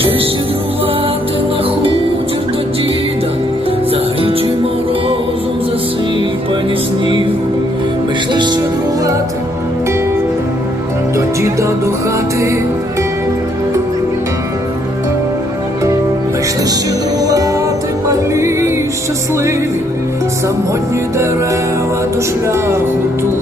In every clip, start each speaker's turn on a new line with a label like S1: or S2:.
S1: Пішли щедрувати на хутір до діда, загрічі морозом засипані снігом. Ми йшли щедрувати до діда до хати. Ми щедрувати, малі щасливі, самотні дерева до шляху тулились,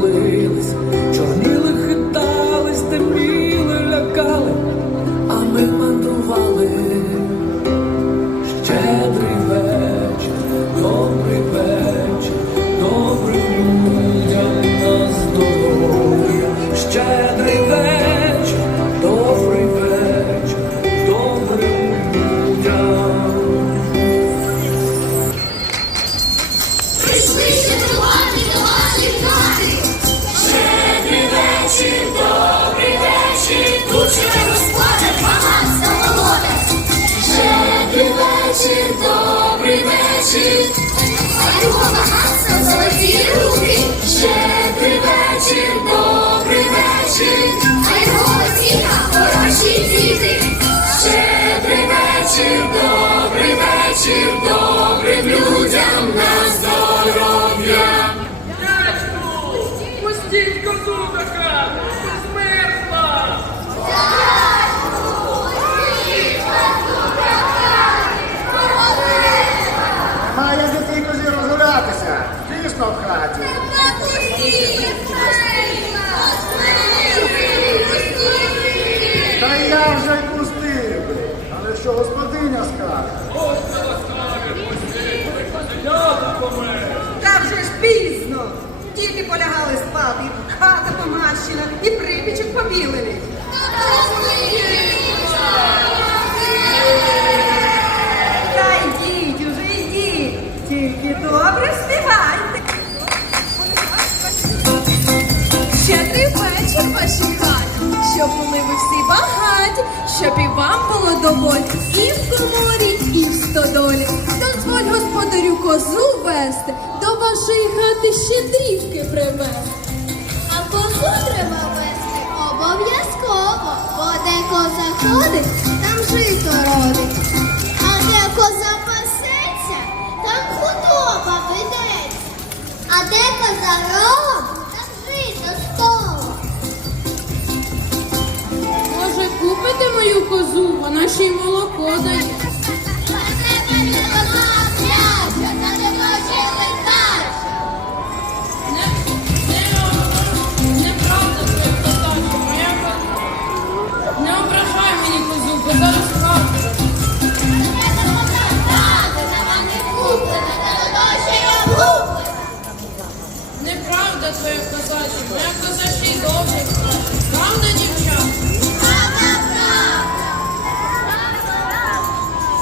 S1: вечір,
S2: а його багатство золоті руки. Щедрий вечір, добрий вечір, а його оціка хороші діти. Щедрий добрий вечір,
S3: було і в коморі, і в стодолі. Дозволь господарю козу вести, до вашої хати щедрівки привезти.
S2: А козу треба вести обов'язково, бо де коза ходить, там жито родить. А де коза пасеться, там худоба ведеться. А де коза рогом,
S3: мою козу, вона ще й молоко дає.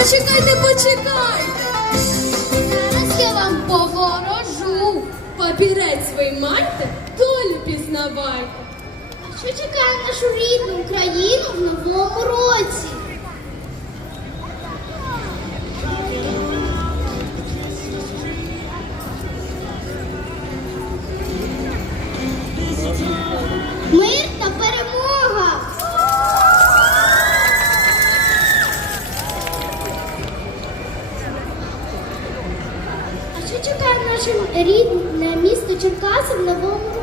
S3: Почекайте, почекайте.
S2: Зараз я вам поворожу.
S3: Папірець виймайте, долю пізнавайте.
S2: А що чекає нашу рідну Україну в новому році? Чекає наше рідне місто Черкаси в новому